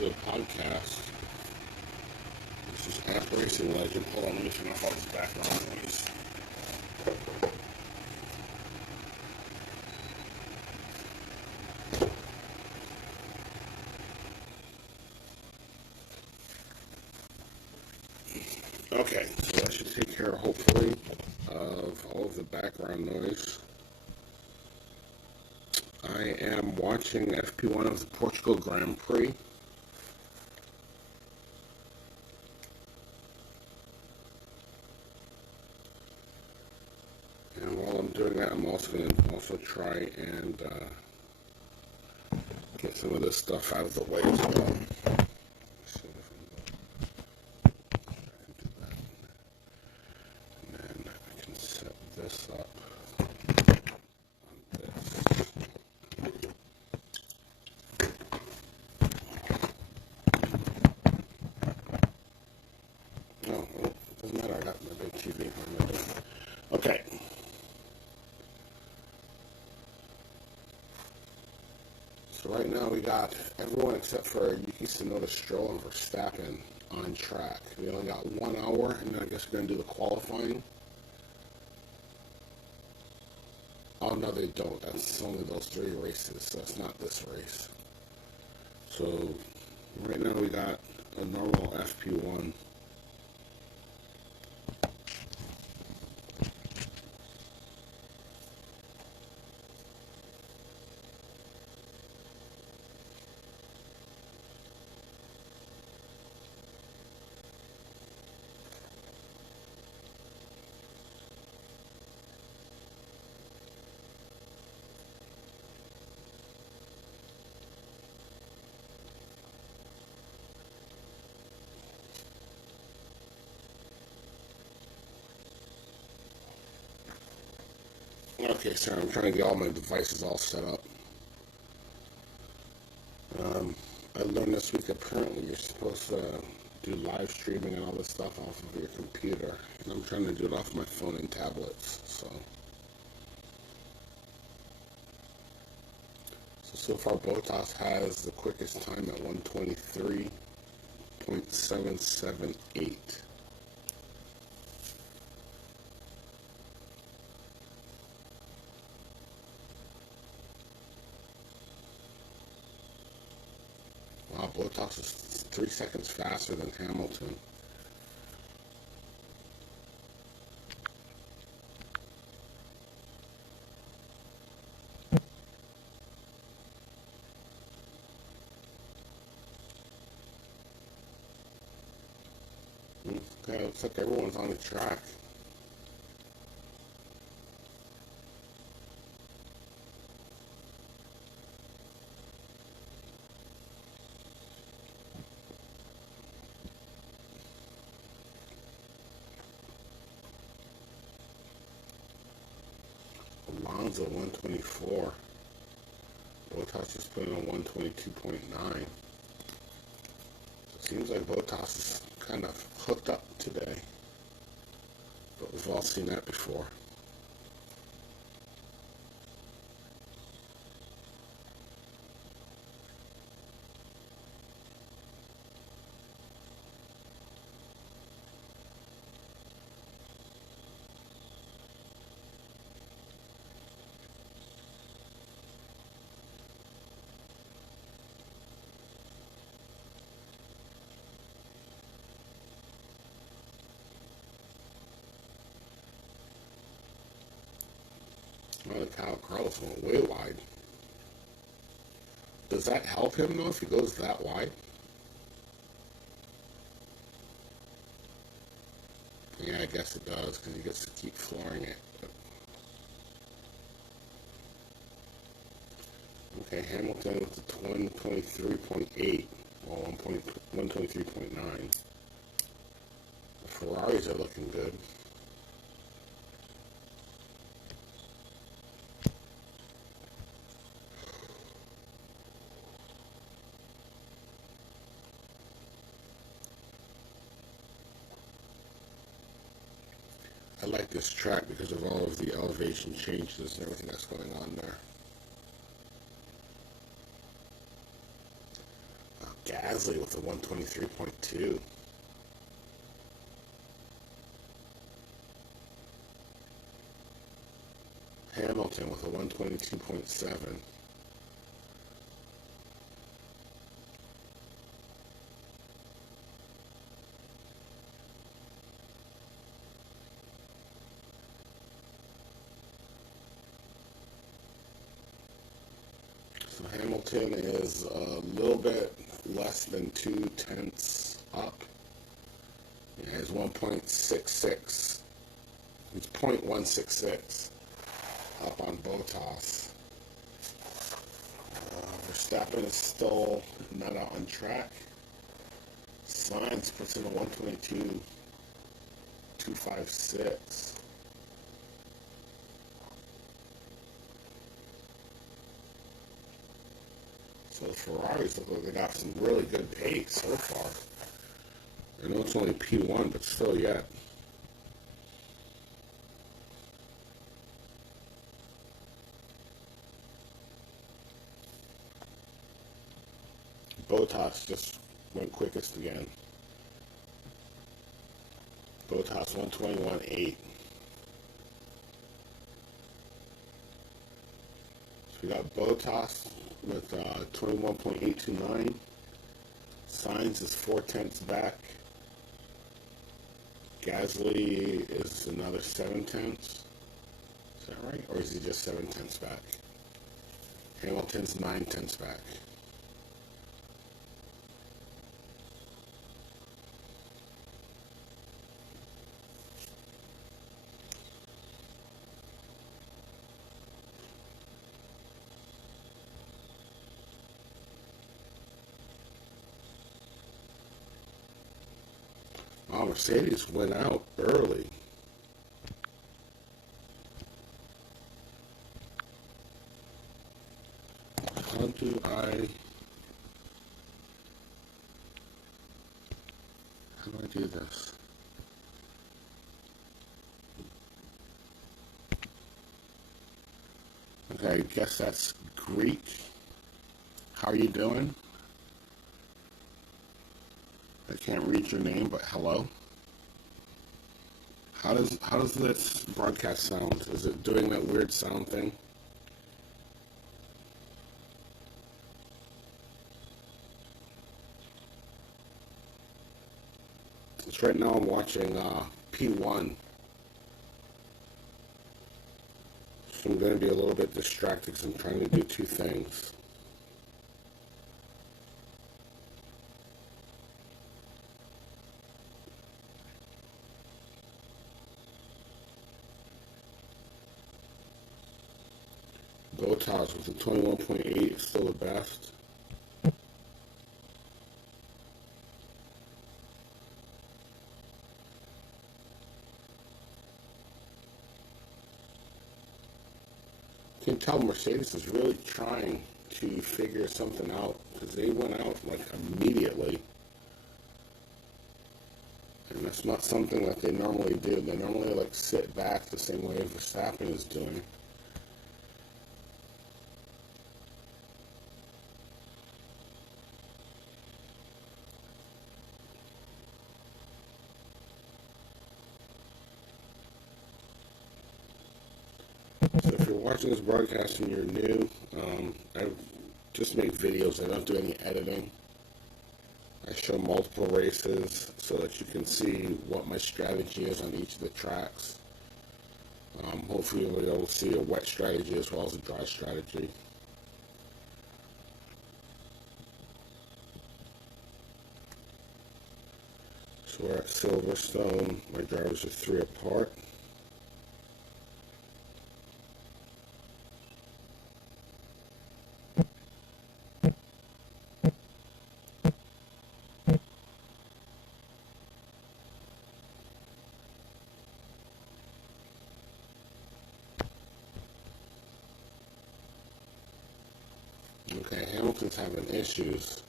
to the podcast. This is AppRacingLegend. Hold on, let me turn off all this background noise. Okay, so that should take care, hopefully, of all of the background noise. I am watching FP1 of the Portugal Grand Prix. And while I'm doing that, I'm also going to try and get some of this stuff out of the way as well. So I can do that. And then I can set this up on this. No, it doesn't matter. I got my big TV. What am I doing? Okay. So right now we got everyone except for Yuki Tsunoda, Stroll, and Verstappen on track. We only got 1 hour, and then I guess we're going to do the qualifying. Oh, no, they don't. That's only those 3 races, so it's not this race. So right now we got a normal FP1. Okay, so I'm trying to get all my devices all set up. I learned this week apparently you're supposed to do live streaming and all this stuff off of your computer, and I'm trying to do it off my phone and tablets. So far Bottas has the quickest time at 1:23.778. Wow, Bottas is 3 seconds faster than Hamilton. Okay, looks like everyone's on the track. Alonso 124. Bottas is putting on 122.9. It seems like Bottas is kind of hooked up today, but we've all seen that before. Well, Carlos went way wide. Does that help him though if he goes that wide? Yeah, I guess it does because he gets to keep flooring it. Okay, Hamilton with the 123.8, well, 123.9. The Ferraris are looking good. I like this track because of all of the elevation changes and everything that's going on there. Gasly with a 123.2. Hamilton with a 122.7. So Hamilton is a little bit less than 2/10 up. He has 1.66. It's 0.166 up on Bottas. Verstappen is still not out on track. Sainz puts in a 122.256. So the Ferraris look like they got some really good pace so far. I know it's only P1, but still yet. Bottas just went quickest again. Bottas 121.8. So we got Bottas with 21.829. Sainz is 0.4 back. Gasly is another 0.7. Is that right? Or is he just 0.7 back? Hamilton's 0.9 back. Oh, Mercedes went out early. How do I do this? Okay, I guess that's Greek. How are you doing? I can't read your name, but hello. How does this broadcast sound? Is it doing that weird sound thing? It's right now I'm watching P1. So I'm going to be a little bit distracted because I'm trying to do two things. Bottas with a 21.8 is still the best. You can tell Mercedes is really trying to figure something out because they went out like immediately. And that's not something that they normally do. They normally like sit back the same way Verstappen is doing. So if you're watching this broadcast and you're new, I just make videos. I don't do any editing. I show multiple races so that you can see what my strategy is on each of the tracks. Hopefully you'll be able to see a wet strategy as well as a dry strategy. So we're at Silverstone. My drivers are 3 apart. Okay, Hamilton's having issues.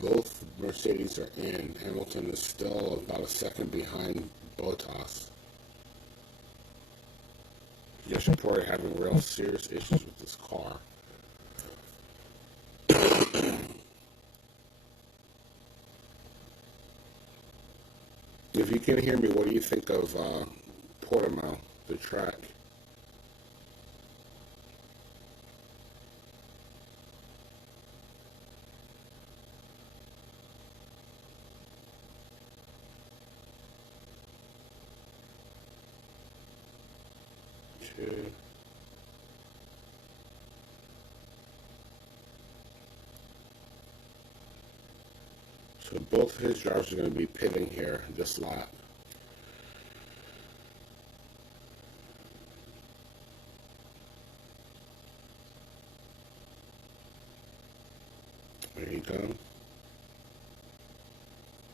Both Mercedes are in. Hamilton is still about a second behind Bottas. Yes, you're probably having real serious issues with this car. If you can hear me, what do you think of Portimao, the track? Two. So both of his drivers are going to be pitting here this lap. There you go.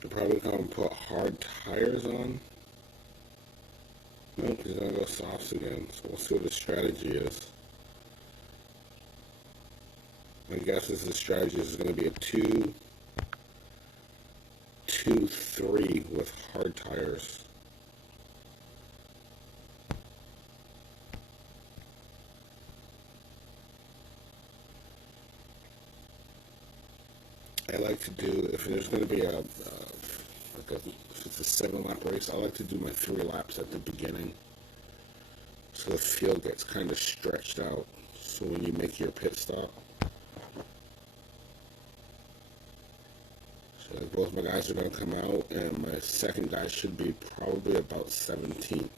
They're probably going to put hard tires on. Nope, he's going to go softs again. So we'll see what his strategy is. My guess is the strategy is going to be a 2-2-3 with hard tires. I like to do, if there's going to be if it's a 7-lap race, I like to do my 3 laps at the beginning, so the field gets kind of stretched out. So when you make your pit stop, so both my guys are going to come out, and my second guy should be probably about 17th.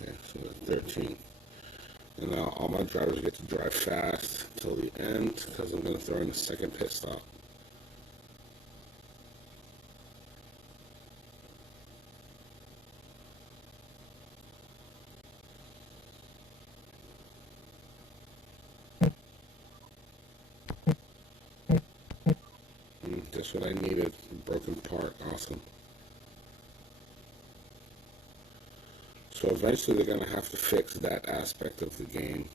Okay, so the 13th. And now all my drivers get to drive fast until the end, because I'm going to throw in a second pit stop. That's what I needed. Broken part. Awesome. So eventually they're going to have to fix that aspect of the game.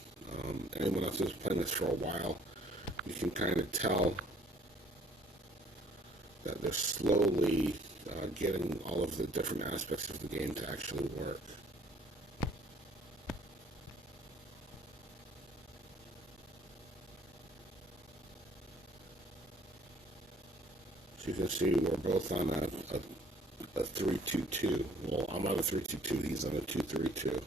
Anyone else who's playing this for a while, you can kind of tell that they're slowly getting all of the different aspects of the game to actually work. So you can see we're both on a 3-2-2. Well, I'm on a 3-2-2. He's on a 2-3-2.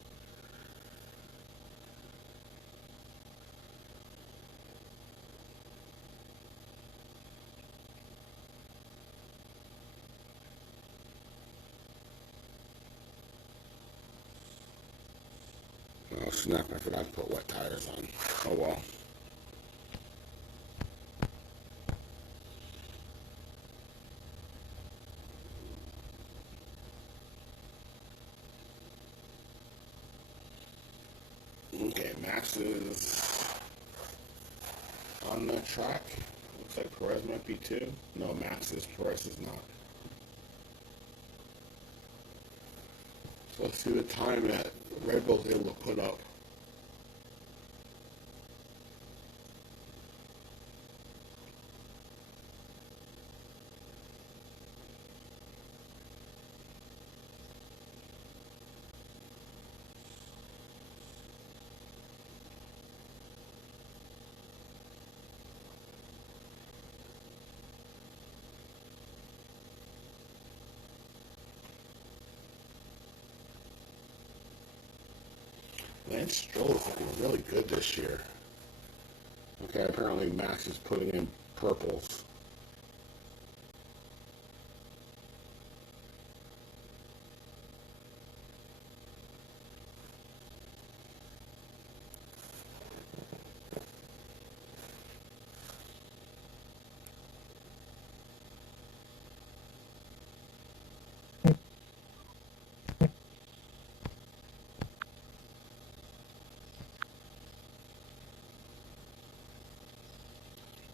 Oh snap, I forgot to put wet tires on. Oh well. Okay, Max is on the track. Looks like Perez might be too. No, Max is. Perez is not. So let's see the time that Red Bull's able to put up. Lance Stroll is looking really good this year. Okay, apparently Max is putting in purples.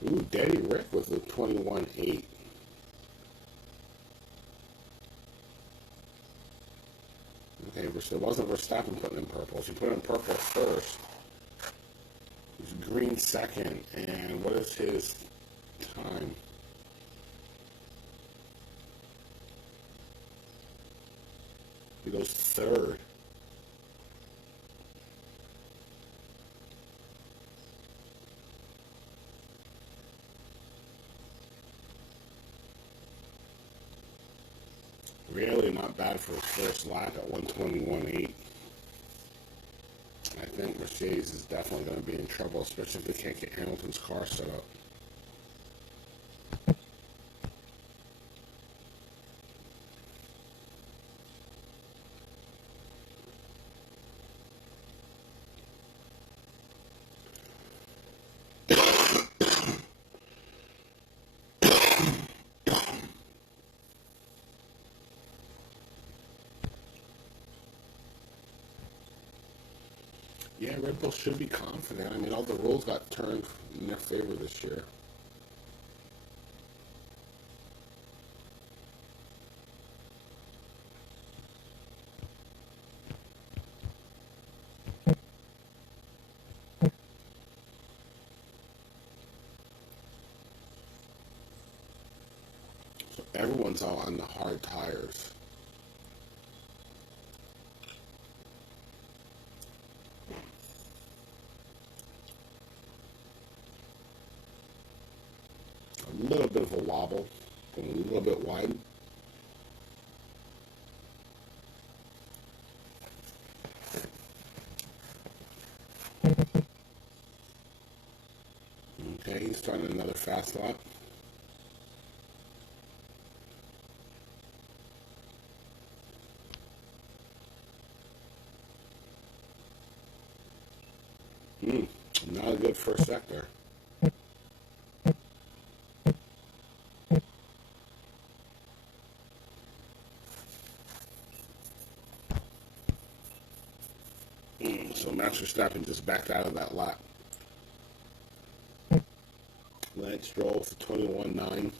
Ooh, Daddy Rick with a 21-8. Okay, it wasn't Verstappen putting in purples. He put in purple first. He's green second. And what is his time? He goes third. not bad for his first lap at 121.8. I think Mercedes is definitely going to be in trouble, especially if they can't get Hamilton's car set up. Yeah, Red Bull should be confident. I mean, all the rules got turned in their favor this year. So everyone's out on the hard tires. A little bit of a wobble, going a little bit wide. Okay, he's starting another fast lap. Not a good first sector. So Max Verstappen just backed out of that lap. Lance Stroll for 21.9.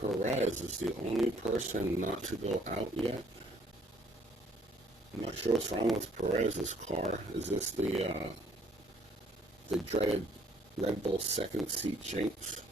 Perez is the only person not to go out yet. I'm not sure what's wrong with Perez's car. Is this the dreaded Red Bull second seat jinx?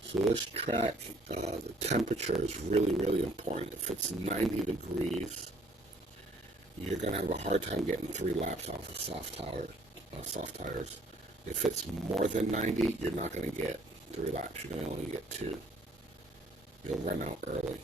So this track, the temperature is really, really important. If it's 90 degrees, you're going to have a hard time getting 3 laps off of soft tires. If it's more than 90, you're not going to get 3 laps. You're going to only get 2. You'll run out early.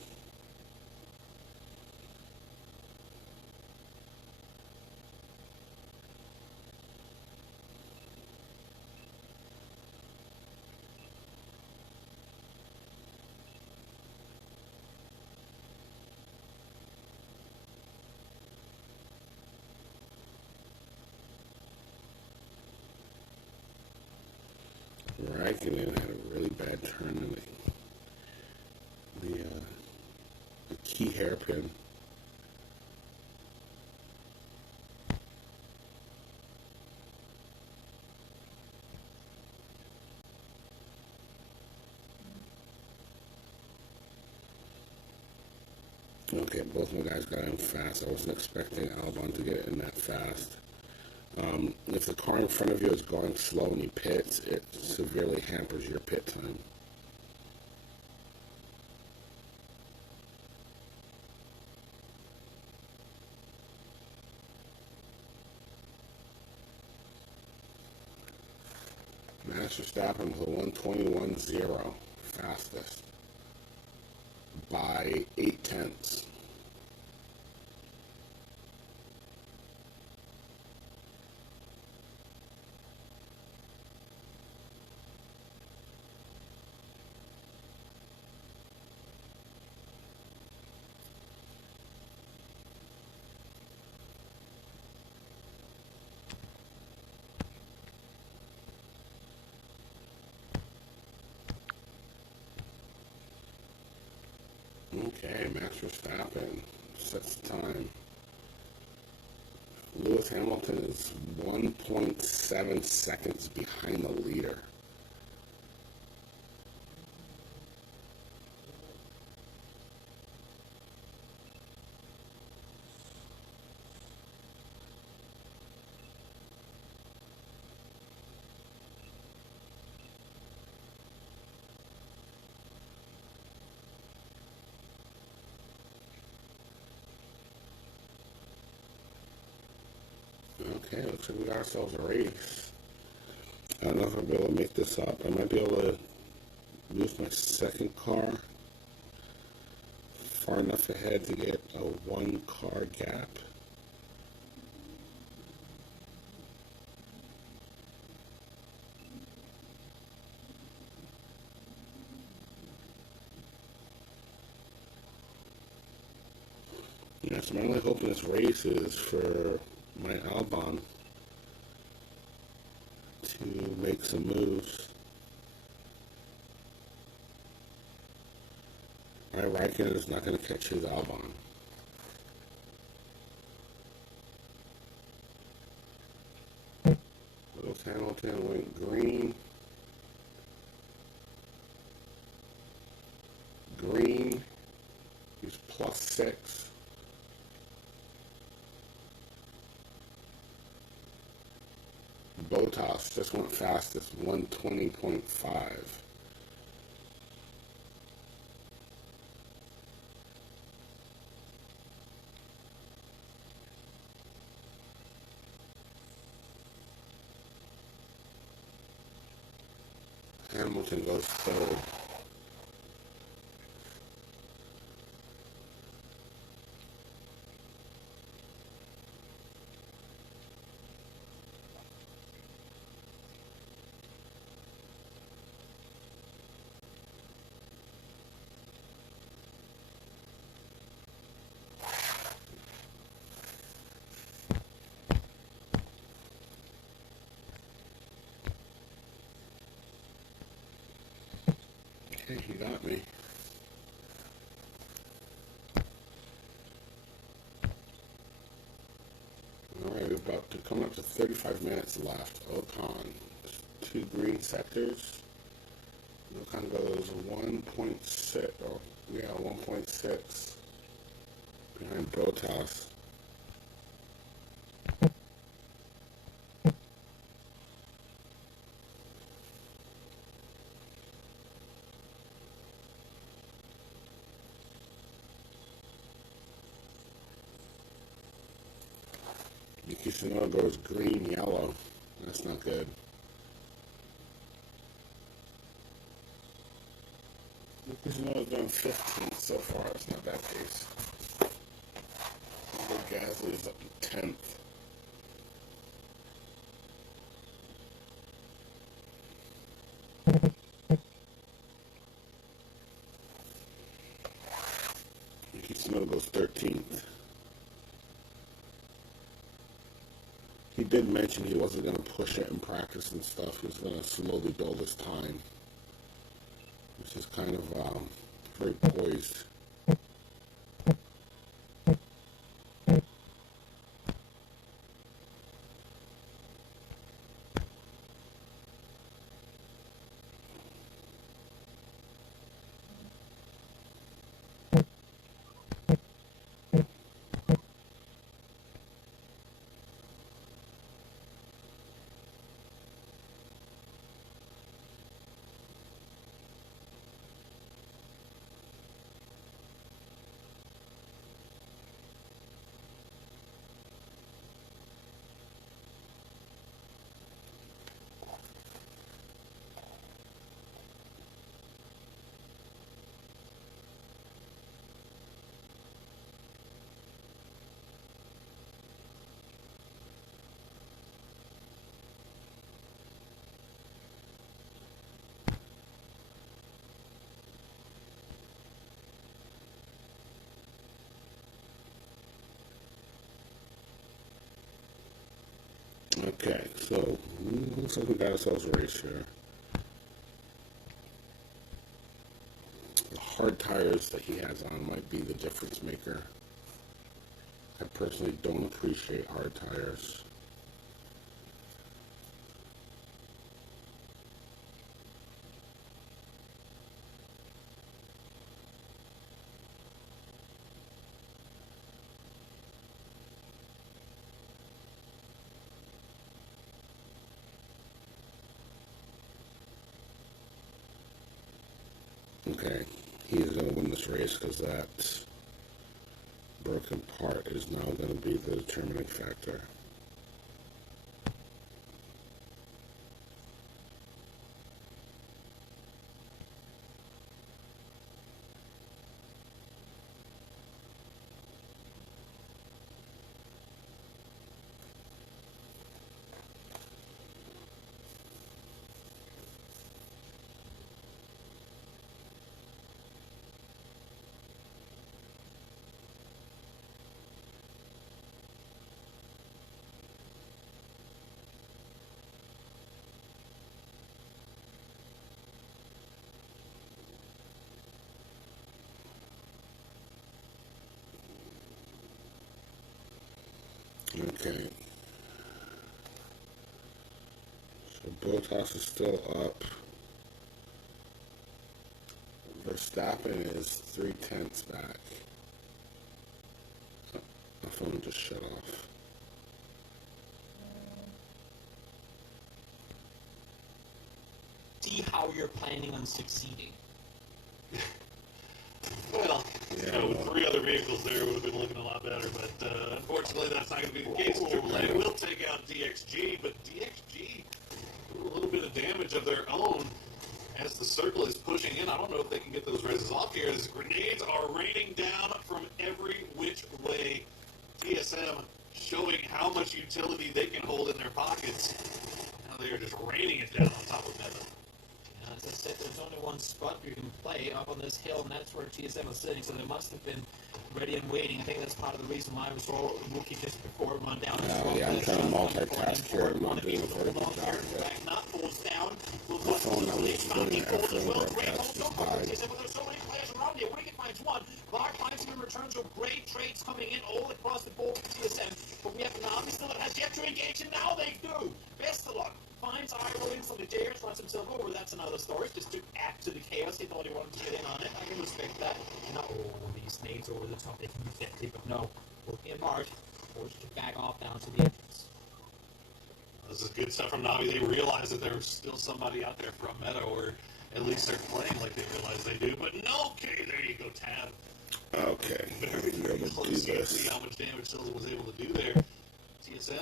Raikkonen had a really bad turn in the key hairpin. Okay, both my guys got in fast. I wasn't expecting Albon to get in that fast. If the car in front of you is going slow and he pits, it severely hampers your pit time. Max Verstappen was a 121.0 fastest by 8 tenths. Okay, Max Verstappen sets the time. Lewis Hamilton is 1.7 seconds behind the leader. Okay, looks like we got ourselves a race. I don't know if I'll be able to make this up. I might be able to move my second car far enough ahead to get a one-car gap. Yes, I'm only hoping this race is for my Albon to make some moves. My Raikkonen is not going to catch his Albon. Lewis Hamilton went green. Green. He's +6. Bottas just went fastest, 120.5. Hamilton goes third. Okay, he got me. Alright, we're about to come up to 35 minutes left. Ocon, 2 green sectors. Ocon goes 1.6, or yeah, 1.6 behind Bottas. Yuki Tsunoda goes green, yellow. That's not good. Yuki Tsunoda's done 15th so far. It's not bad pace. Gasly is up to 10th. Yuki Tsunoda goes 13th. He did mention he wasn't going to push it in practice and stuff. He was going to slowly build his time, which is kind of very poised. Okay, so looks like we got ourselves a race here. The hard tires that he has on might be the difference maker. I personally don't appreciate hard tires. Okay, he's going to win this race because that broken part is now going to be the determining factor. Okay. So Bottas is still up. Verstappen is 3/10 back. My phone just shut off. See how you're planning on succeeding. Well, with 3 other vehicles there, it would have been looking a lot better, but unfortunately that's not going to be the case. AAA will take out DXG, but DXG do a little bit of damage of their own as the circle is pushing in. I don't know if they can get those races off here as grenades are raining down from every which way. TSM showing how much utility they can hold in their pockets. Now they are just raining it down on top of Meta. As I said, there's only one spot you can play up on this hill, and that's where TSM was sitting, so they must have been ready and waiting. I think that's part of the reason why we saw Wookie just before run down. Yeah, I'm trying to multitask here. I'm not doing a very good job here. Not falls down. The phone that was doing an F1 broadcast just died. There's so many players around here. Wicket finds one. Clark finds him in return, so great trades coming in all across the board for TSM. But we have Navi still that has yet to engage, and now they do. Best of luck. Finds Iro in from the Jayers, runs himself over. That's another story. Just to add to the chaos. He thought he wanted to get in on it. I can respect that. And these nades over the top. They can be 50, but no. Looking at March, forced to back off down to the entrance. This is good stuff from Navi. They realize that there's still somebody out there from Meta, or at least they're playing like they realize they do. But no, okay, there you go, Tab. Okay, Very, very very close. You can see how much damage Silva was able to do there. TSM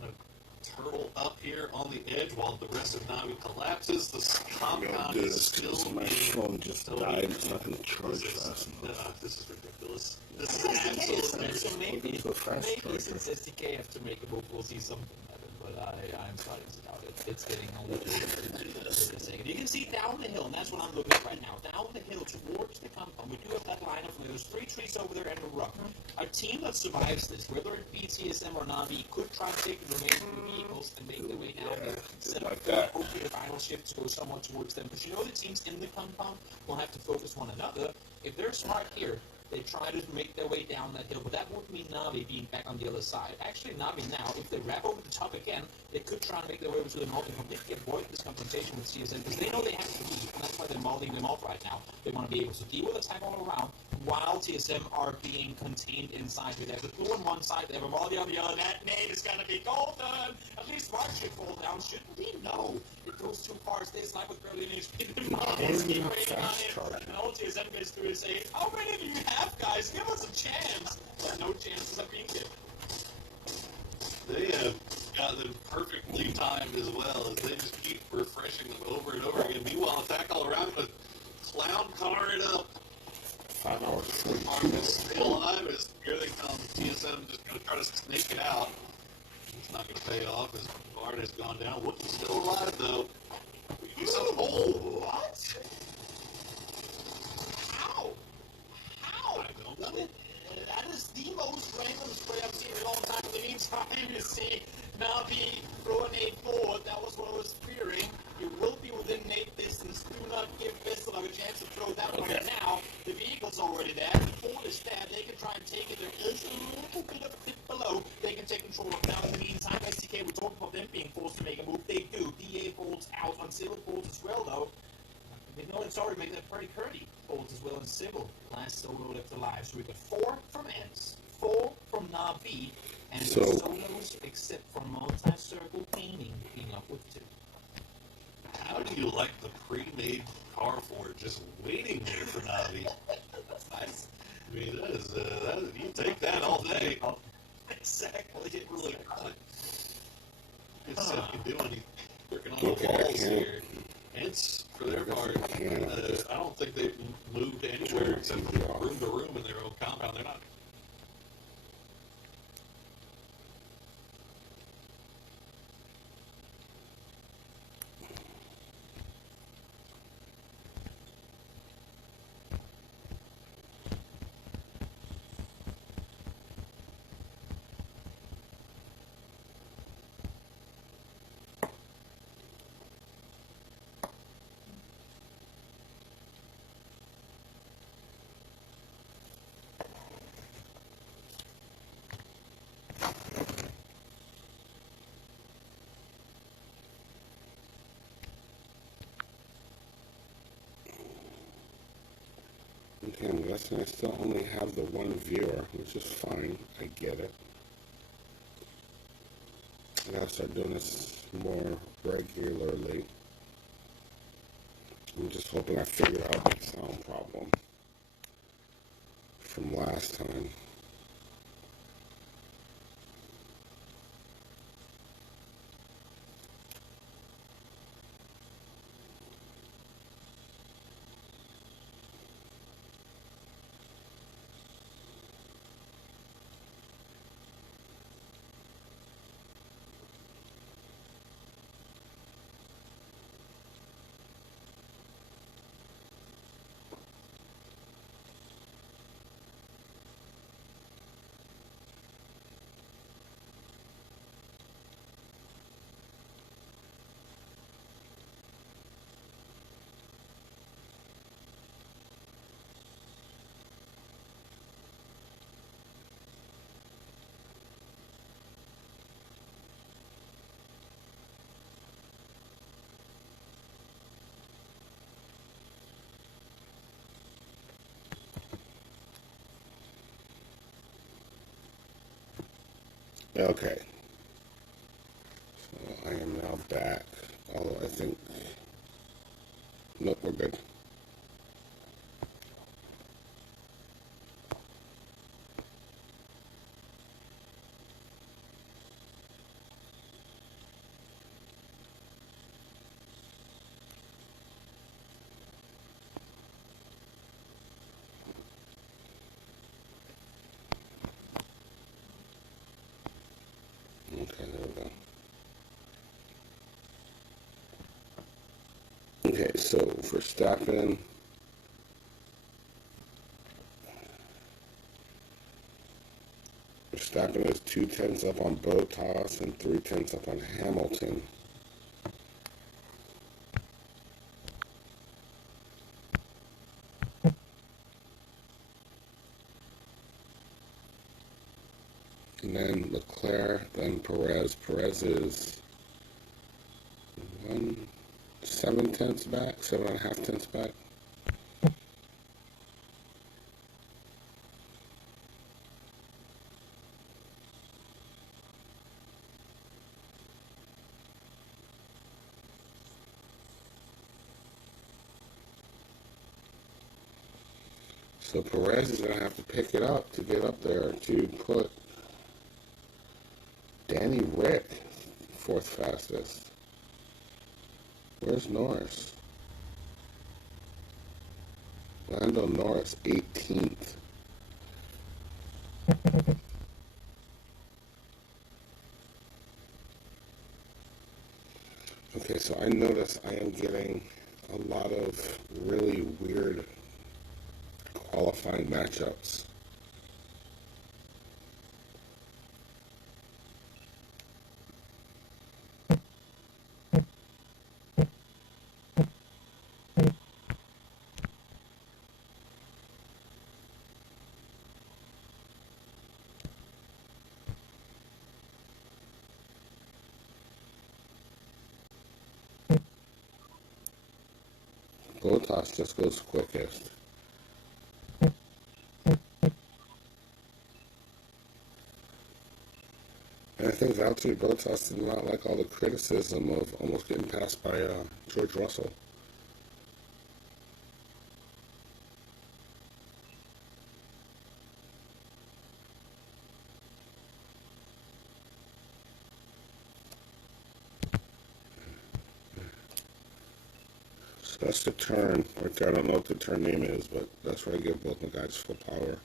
going to turtle up here on the edge while the rest of Navi collapses. The compound is still my phone just died. It's not going to charge fast enough. This is ridiculous. This is absolutely So maybe charger. since SDK have to make a move, we'll see something better. But I'm starting to doubt it. It's getting a little bit. You can see down the hill, and that's what I'm looking at right now. Down the hill towards the compound, we do have that lineup. There's 3 trees over there and a rock. A team that survives this, whether it be TSM or Navi, could try to take the remaining vehicles and make their way down. Instead of hoping the final shifts go somewhat towards them. Because the teams in the compound will have to focus one another. If they're smart here, they try to make their way down that hill, but that would mean Navi being back on the other side. Actually, Navi now, if they wrap over the top again, they could try to make their way over to the malt and completely avoid this confrontation with CSN, because they know they have to leave, and that's why they're malting them off right now. They want to be able to deal with attack all around, while TSM are being contained inside. They have the blue on one side, they have a Molly on the other. That nade is going to be golden! At least one should fall down, shouldn't he? No! It goes too far, stays live with barely any speed. And all TSM goes through and say, how many do you have, guys? Give us a chance! But no chances of being given. They have got them perfectly timed as well, as they just keep refreshing them over and over again. Meanwhile, attack all around, but Clown car it up. 5 hours. Arm is still alive as here they come. TSM just going to try to snake it out. It's not going to pay off as Bard has gone down. Wookie's still alive, though. We do something. Oh, what? How? I don't know. That is the most random spray I've seen in a long time. Anytime you see Navi throw an 8-4, that was what I was fearing. You will be within 8 distance. Do not give Pistol a chance to throw that one now. The vehicle's already there. The board is there. They can try and take it. There is a little bit of dip below. They can take control of now. In the meantime, SDK, we talked about them being forced to make a move. They do. DA folds out on Civil folds as well, though. They know it's already making that pretty curdy. Folds as well as Civil. Last solo left alive. So we got 4 from Ents, 4 from Navi, and solos except for multi-circle painting being up with 2. How do you like the pre-made car for it, just waiting there for Navi? That's nice. I mean, that is you take that all day. Exactly. It really good. Good stuff you doing. He's working on the walls here. Ents, for their part, I don't think they've moved anywhere except room to room in their own compound. They're not. Okay, I'm guessing I still only have the one viewer, which is fine. I get it. I gotta start doing this more regularly. I'm just hoping I figure out the sound problem from last time. Okay, so I am now back. Although I think, nope, we're good. Okay, there we go. Okay, so for Verstappen, Verstappen is 2/10 up on Bottas and 3/10 up on Hamilton. And then Leclerc, then Perez. Perez is 7/10 back, 7.5 tenths back. So Perez is going to have to pick it up to get up there to put Danny Rick fourth fastest. Where's Norris? Lando Norris 18th. Okay, so I notice I am getting a lot of really weird qualifying matchups. Bottas just goes quickest. And I think Valtteri Bottas did not like all the criticism of almost getting passed by George Russell. So that's the turn. Right there. I don't know what the turn name is, but that's where I give both my guys full power.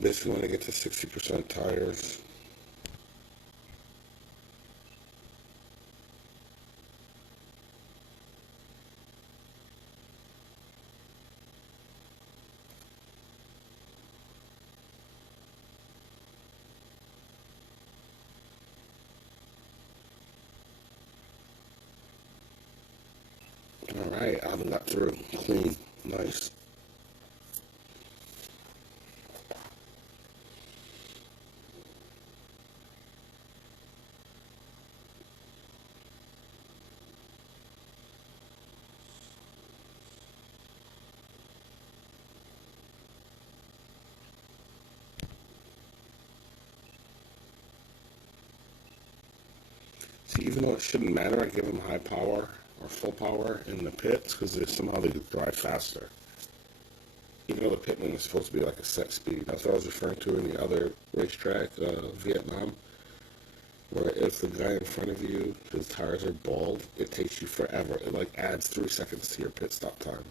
Basically when I get to 60% tires. Alright, Alvin got through. Clean. Nice. See, even though it shouldn't matter, I give them high power or full power in the pits because somehow they drive faster. Even though the pit lane is supposed to be like a set speed. That's what I was referring to in the other racetrack, Vietnam, where if the guy in front of you, his tires are bald, it takes you forever. It like adds 3 seconds to your pit stop time.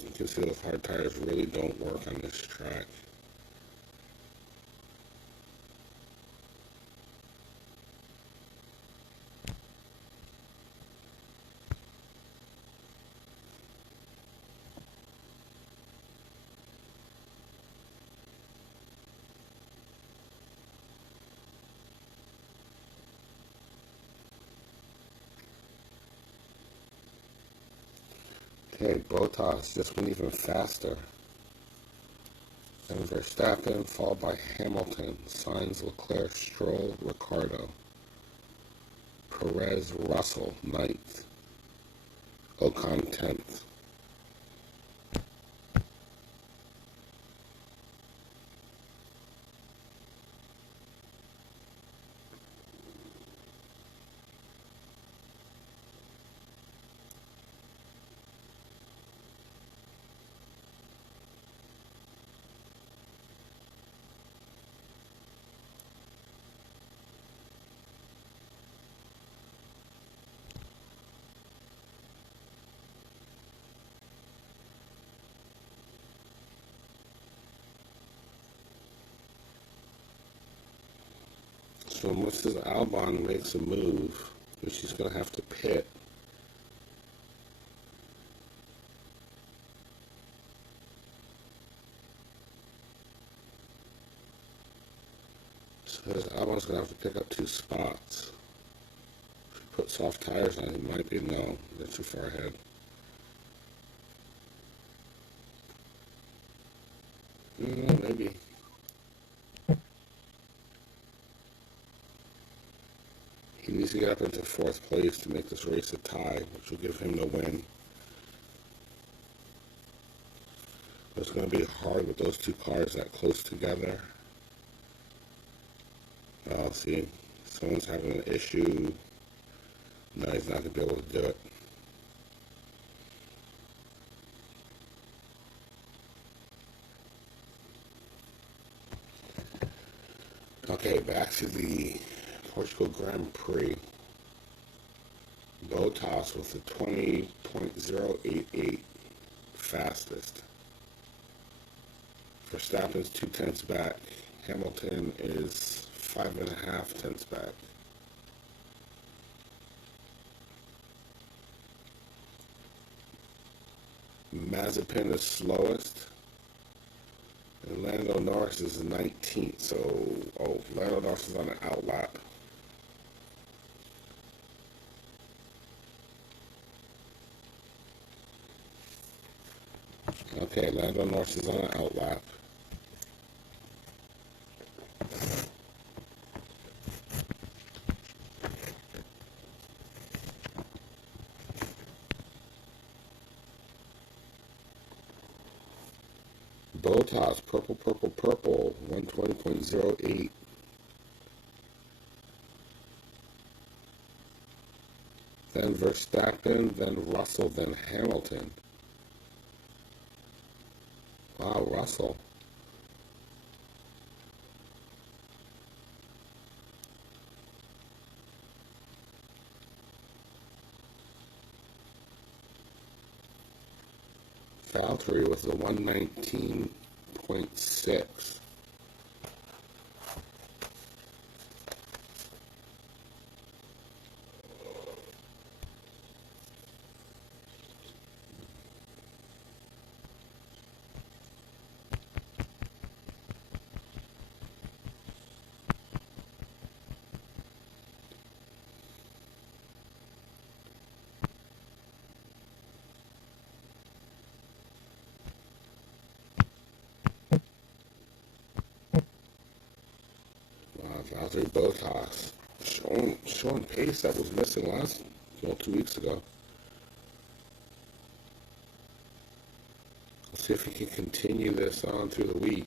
You can see those hard tires really don't work on this track. Okay, Bottas just went even faster. Then Verstappen, followed by Hamilton, Sainz, Leclerc, Stroll, Ricciardo, Perez, Russell, 9th, Ocon, 10th. So Mrs. Albon makes a move, but she's going to have to pit. So Albon's going to have to pick up 2 spots. If you put soft tires on, it might be no, they're too far ahead. Maybe. He needs to get up into 4th place to make this race a tie, which will give him the win. But it's going to be hard with those 2 cars that close together. See, someone's having an issue. No, he's not going to be able to do it. Okay, back to the Portugal Grand Prix. Bottas with the 20.088 fastest. Verstappen's 0.2 back. Hamilton is 5.5 tenths back. Mazepin is slowest. And Lando Norris is 19th. So, Lando Norris is on an outlap. Okay, Lando Norris is on an outlap. Bottas, purple, 120.08. Then Verstappen, then Russell, then Hamilton. Wow, Russell. Valtteri with the 119.6. Valtteri Bottas showing pace that was missing 2 weeks ago. Let's see if he can continue this on through the week.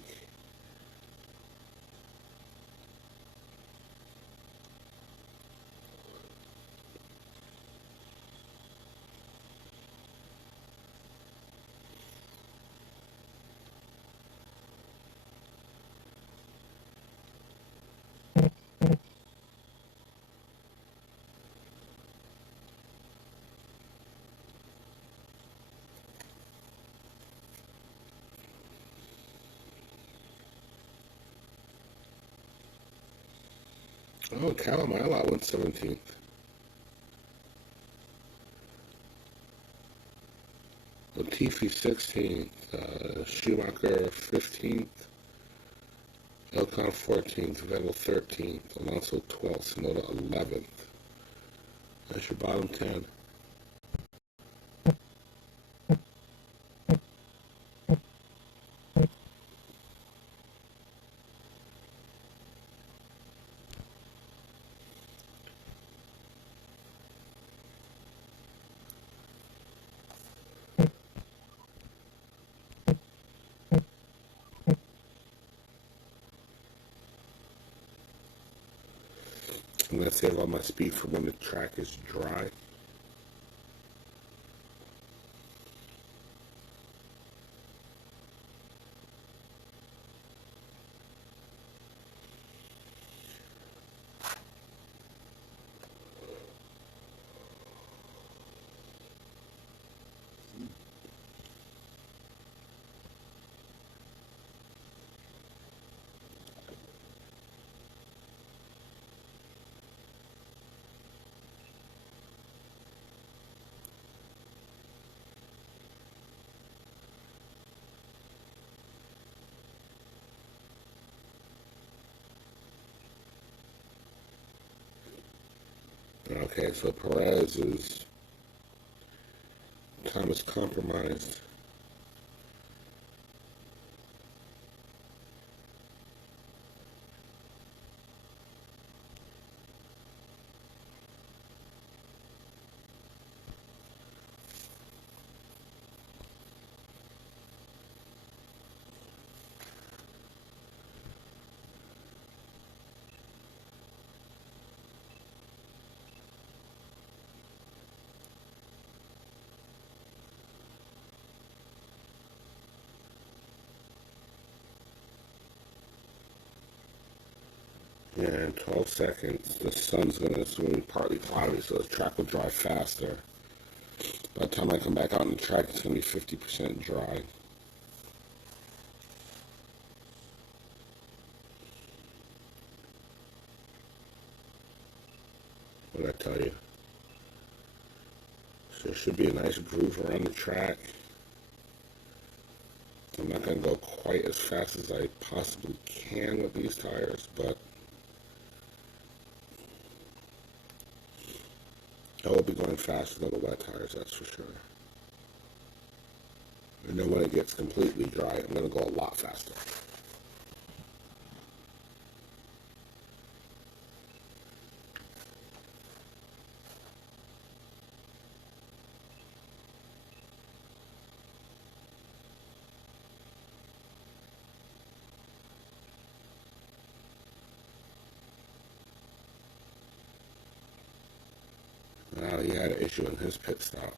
Oh, Callum Ilott went 17th. Latifi 16th. Schumacher 15th. Ocon 14th. Vettel 13th. Alonso 12th. Tsunoda 11th. That's your bottom 10. I'm going to save all my speed for when the track is dry. Okay, so Perez's time is compromised. Yeah, in 12 seconds, the sun's going to swing partly cloudy, so the track will dry faster. By the time I come back out on the track, it's going to be 50% dry. What did I tell you? So there should be a nice groove around the track. I'm not going to go quite as fast as I possibly can with these tires, but I will be going faster than the wet tires, that's for sure. I know when it gets completely dry, I'm going to go a lot faster. He had an issue in his pit stop.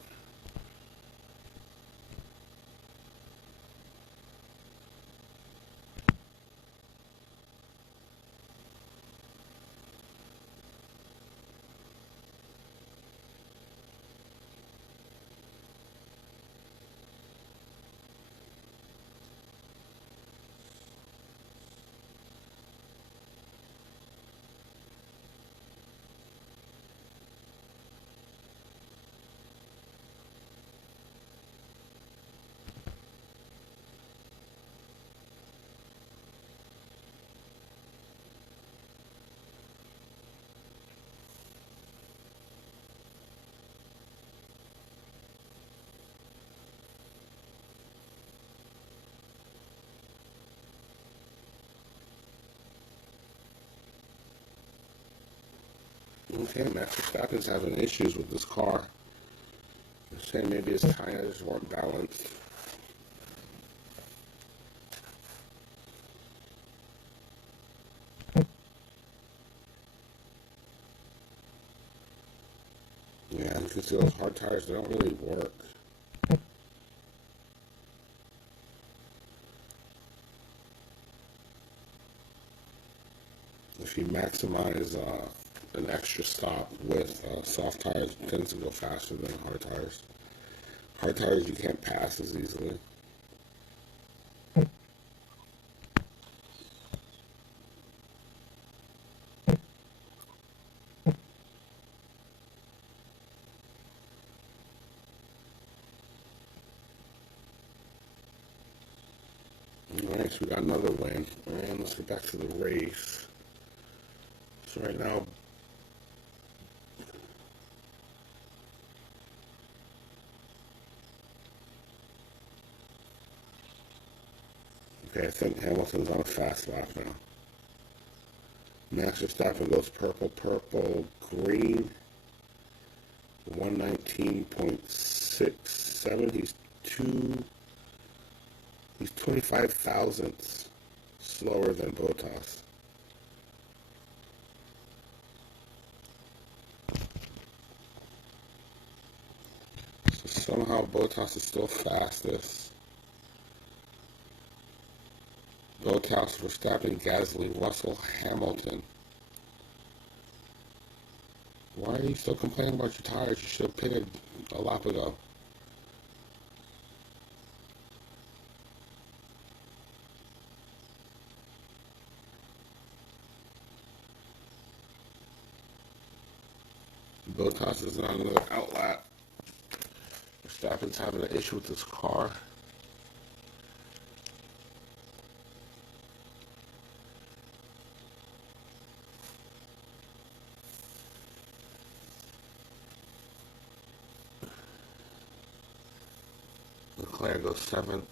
Okay, Max Verstappen's having issues with this car. They're saying maybe his tires weren't balanced. Yeah, you can see those hard tires, they don't really work. If you maximize an extra stop with soft tires, it tends to go faster than hard tires. Hard tires you can't pass as easily. Alright, so we got another win. And let's get back to the race. So right now, okay, I think Hamilton's on a fast lap now. Max Verstappen goes purple, purple, green, 119.67. He's 25 thousandths slower than Bottas. So somehow Bottas is still fastest. Bottas, Verstappen, Gasly, Russell, Hamilton. Why are you still complaining about your tires? You should have pitted a lap ago. Bottas is on another outlap. Verstappen's having an issue with his car. Leclerc goes 7th.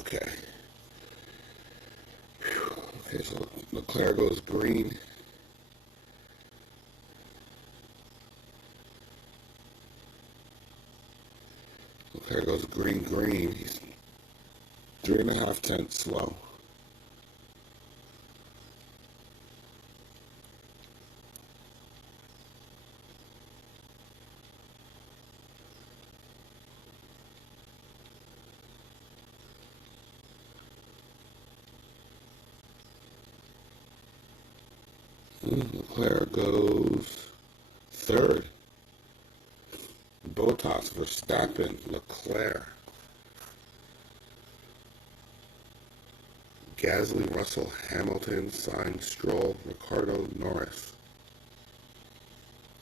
Okay. Okay, so Leclerc goes green. Leclerc goes green, green. He's 3.5 tenths slow. Leclerc goes 3rd. Bottas, Verstappen, Leclerc, Gasly, Russell, Hamilton, Sainz, Stroll, Ricardo, Norris.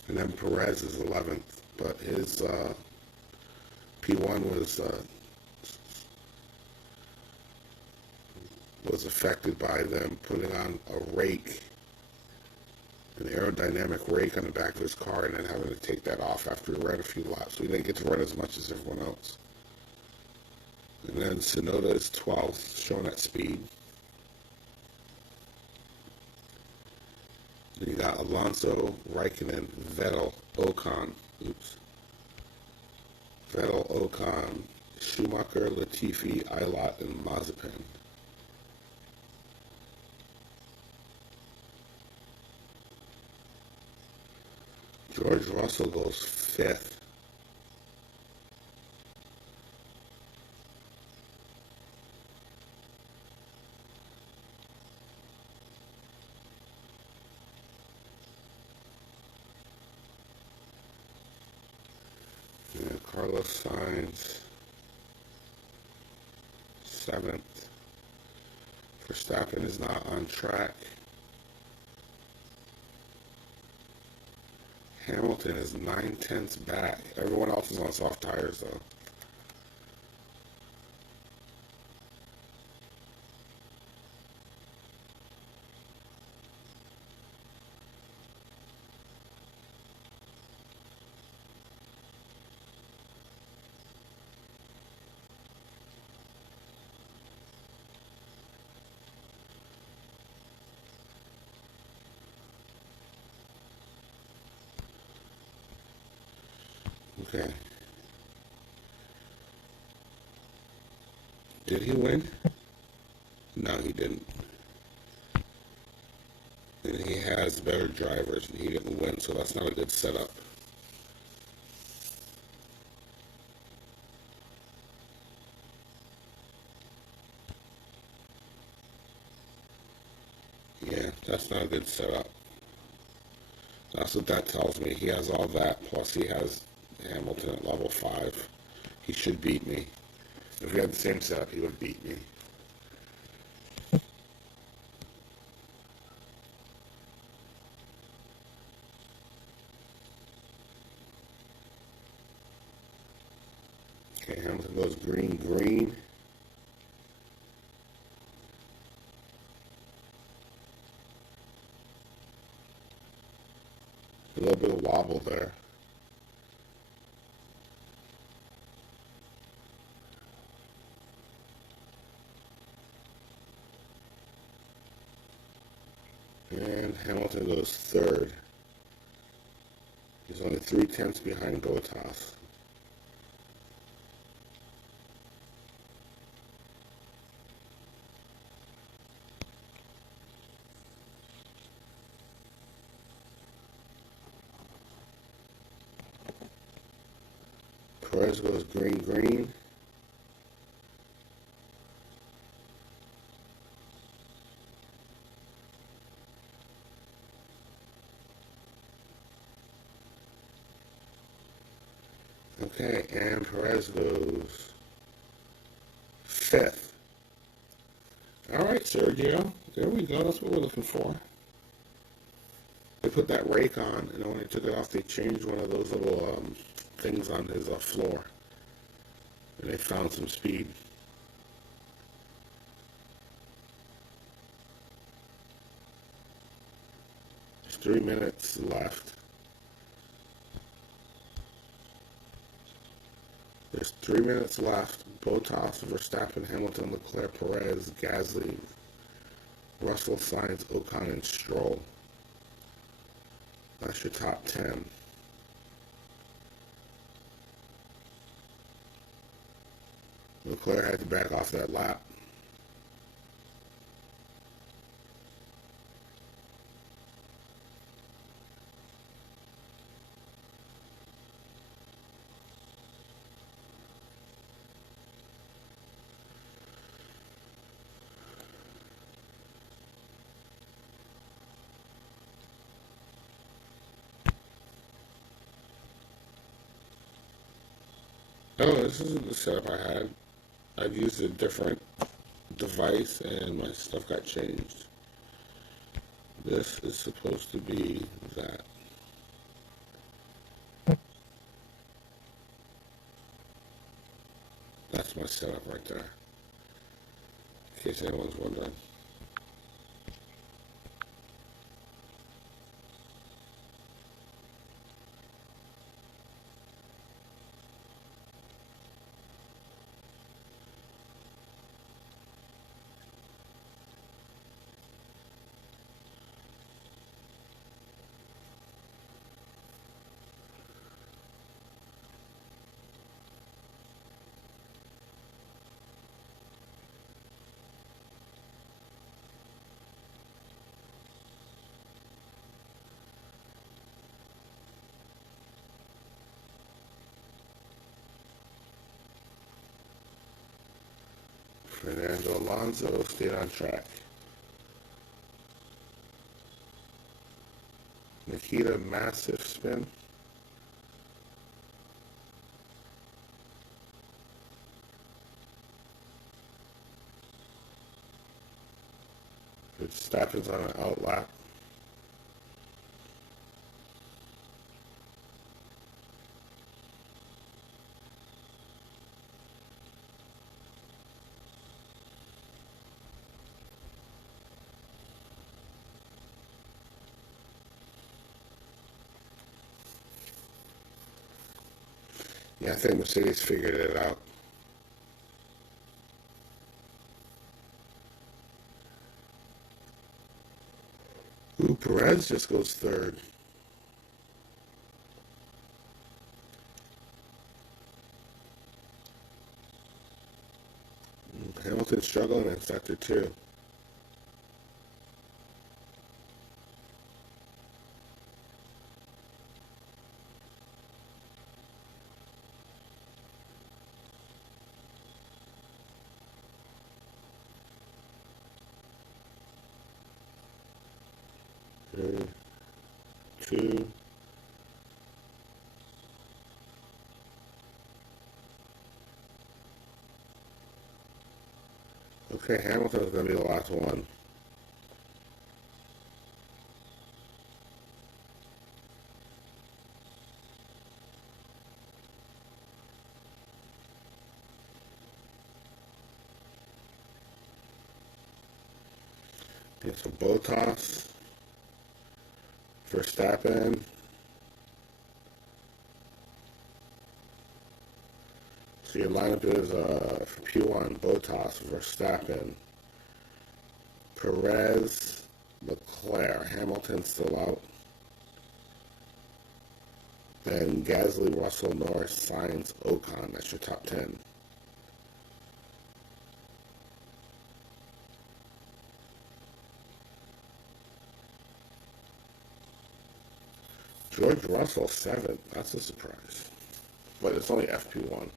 And then Perez is 11th, but his P1 was affected by them putting on a rake, an aerodynamic rake on the back of his car, and then having to take that off after he ran a few laps. So he didn't get to run as much as everyone else. And then Tsunoda is 12th, showing at speed. Then you got Alonso, Raikkonen, Vettel, Ocon. Vettel, Ocon, Schumacher, Latifi, Ilott, and Mazepin. George Russell goes 5th. And Carlos Sainz 7th. Verstappen is not on track. Hamilton is 9 tenths back. Everyone else is on soft tires though. Okay. Did he win? No, he didn't. And he has better drivers, and he didn't win, so that's not a good setup. Yeah, that's not a good setup. That's what that tells me. He has all that, plus he has Hamilton at level 5. He should beat me. If we had the same setup, he would beat me. Okay, Hamilton goes green, green. A little bit of wobble there. And Hamilton goes third. He's only 3/10 behind Bottas. Perez goes green, green. Okay, and Perez goes 5th. All right, Sergio. There we go. That's what we're looking for. They put that rake on, and when they took it off, they changed one of those little things on his floor. And they found some speed. There's 3 minutes left. There's 3 minutes left. Bottas, Verstappen, Hamilton, Leclerc, Perez, Gasly, Russell, Sainz, Ocon, and Stroll. That's your top 10. Leclerc had to back off that lap. Oh, this isn't the setup I had. I've used a different device and my stuff got changed. This is supposed to be that. That's my setup right there. In case anyone's wondering. Fernando Alonso stayed on track. Nikita, massive spin. Verstappen's on an outlap. Yeah, I think Mercedes figured it out. Ooh, Perez just goes third. been struggling in Sector 2. Three, two. Okay, Hamilton's going to be the last one. Okay, so Bottas, Verstappen, so your lineup is for P1, Bottas, Verstappen, Perez, Leclerc, Hamilton still out. Then Gasly, Russell, Norris, Sainz, Ocon. That's your top 10. George Russell, 7th. That's a surprise. But it's only FP1.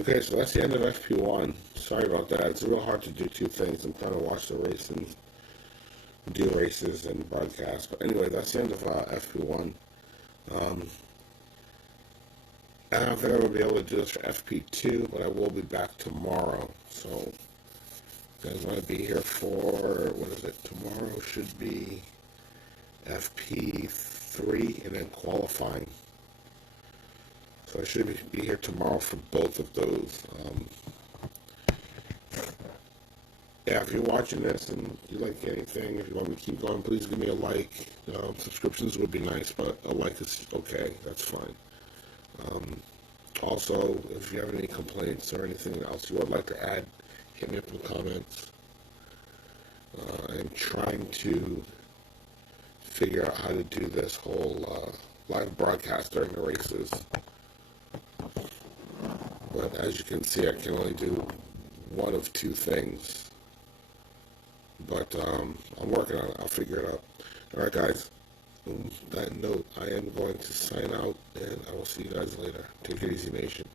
Okay, so that's the end of FP1. Sorry about that. It's real hard to do two things. I'm trying to watch the race and do races and broadcast. But anyway, that's the end of FP1. I don't think I'm going to be able to do this for FP2, but I will be back tomorrow. So, you guys want to be here for, what is it? Tomorrow should be FP3 and then qualifying. So I should be here tomorrow for both of those. Yeah, if you're watching this and you like anything, if you want me to keep going, please give me a like. Subscriptions would be nice, but a like is okay. That's fine. Also, if you have any complaints or anything else you would like to add, hit me up in the comments. I'm trying to figure out how to do this whole live broadcast during the races. But as you can see, I can only do one of two things. But I'm working on it. I'll figure it out. All right, guys. On that note, I am going to sign out, and I will see you guys later. Take it easy, nation.